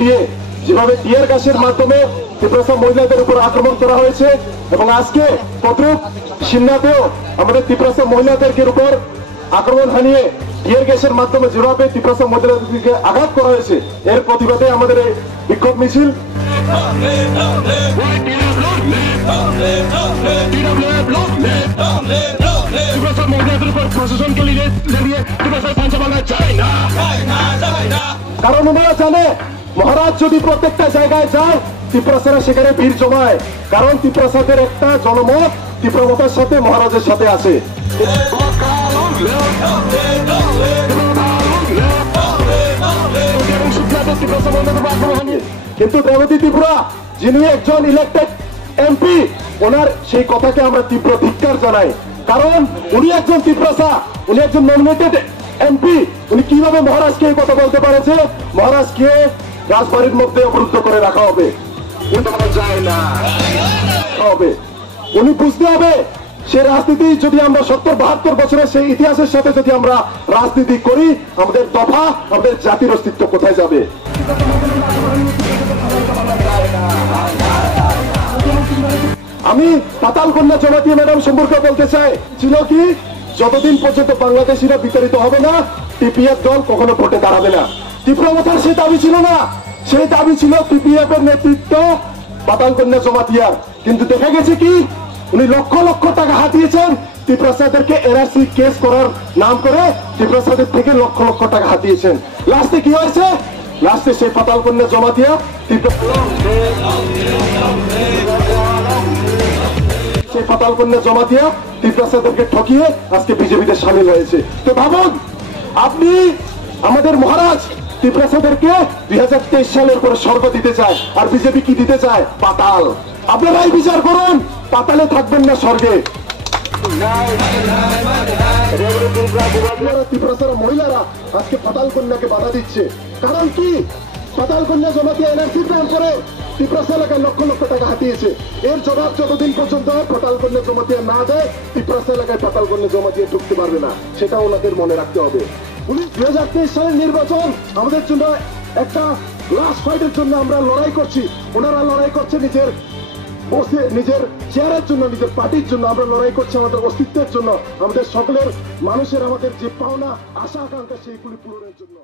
নিয়ে যেভাবে টিয়ার গ্যাসের মাধ্যমে ত্রিপুরা মহিলাদের উপর আক্রমণ করা হয়েছে এবং আজকে পত্রক সিন্নাতেও আমাদের ত্রিপুরা মহিলাদের উপর আক্রমণ হানিয়ে টিয়ার গ্যাসের মাধ্যমে যেভাবে ত্রিপুরা মহিলাদেরকে আঘাত করা হয়েছে এর প্রতিবাদে আমাদের এই বিক্ষোভ মিছিল। কারণ ওনারা জানে মহারাজ যদি প্রত্যেকটা জায়গায় যায় ত্রিপুরাসারা সেখানে ভিড় জমায়, কারণ ত্রিপুরাসাদের একটা জনমত ত্রিপুরামতার সাথে মহারাজের সাথে আছে। কিন্তু দেবতী ত্রিপুরা যিনি একজন ইলেক্টেড এমপি ওনার সেই কথাকে আমরা তীব্র ধিক্কার জানাই, কারণ উনি একজন ত্রিপুরাসা, উনি একজন নমিনেটেড এমপি, উনি কিভাবে মহারাজকে এই কথা বলতে পারেছে মহারাজকে রাজবাড়ির মধ্যে অবরুদ্ধ করে রাখা হবে? যায় না হবে, উনি বুঝতে হবে সে রাজনীতি যদি আমরা 70-72 বছরের সেই ইতিহাসের সাথে যদি আমরা রাজনীতি করি আমাদের দফা আমাদের জাতির অস্তিত্ব কোথায় যাবে? আমি পাতাল কন্যা জমাতিয়া ম্যাডাম সম্পর্কে বলতে চাই ছিল কি যতদিন পর্যন্ত বাংলাদেশিরা বিতাড়িত হবে না টিপিএফ দল কখনো ভোটে দাঁড়াবে না। ত্রিপুরামতার সেই দাবি ছিল না, সেই দাবি ছিল টিপিএফ এর নেতৃত্ব পাতাল কন্যা জমাতিয়ার, কিন্তু দেখা গেছে কি উনি লক্ষ লক্ষ টাকা হাতিয়েছেন ত্রিপুরাসাদেরকে এনআরসি কেস করার নাম করে ত্রিপুরাসাদের থেকে লক্ষ লক্ষ টাকা হাতিয়েছেন। লাস্টে কি হয়েছে? লাস্টে সেই পাতাল কন্যা জমাতিয়া সেই পাতাল কন্যা জমাতিয়া ত্রিপুরাসাদেরকে ঠকিয়ে আজকে বিজেপিতে সামিল হয়েছে। তো ভাবুন আপনি আমাদের মহারাজ ত্রিপুরাসাদেরকে 2023 সালের পরে স্বর্গ দিতে চায় আর বিজেপি কি দিতে চায়? পাতাল। আপনারাই বিচার করুন, পাতালে থাকবেন না স্বর্গে। ত্রিপুরাসার মহিলারা আজকে পাতাল কন্যাকে বাধা দিচ্ছে, কারণ কি পাতাল কন্যা জমাতিয়া এনআরসি নাম করে ত্রিপুরা এলাকায় লক্ষ লক্ষ টাকা হাতিয়েছে। এর জবাব যতদিন পর্যন্ত পাতাল কন্যা জমাতিয়া না দেয় ত্রিপুরা এলাকায় পাতাল কন্যা জমাতিয়া ঢুকতে পারবে না, সেটা ওনাদের মনে রাখতে হবে। 2023 সালের নির্বাচন আমাদের জন্য একটা লাস্ট ফাইটের জন্য আমরা লড়াই করছি, ওনারা লড়াই করছে নিজের চেয়ারের জন্য, নিজের পার্টির জন্য। আমরা লড়াই করছি আমাদের অস্তিত্বের জন্য, আমাদের সকলের মানুষের আমাদের যে পাওনা আশা আকাঙ্ক্ষা সেইগুলি পূরণের জন্য।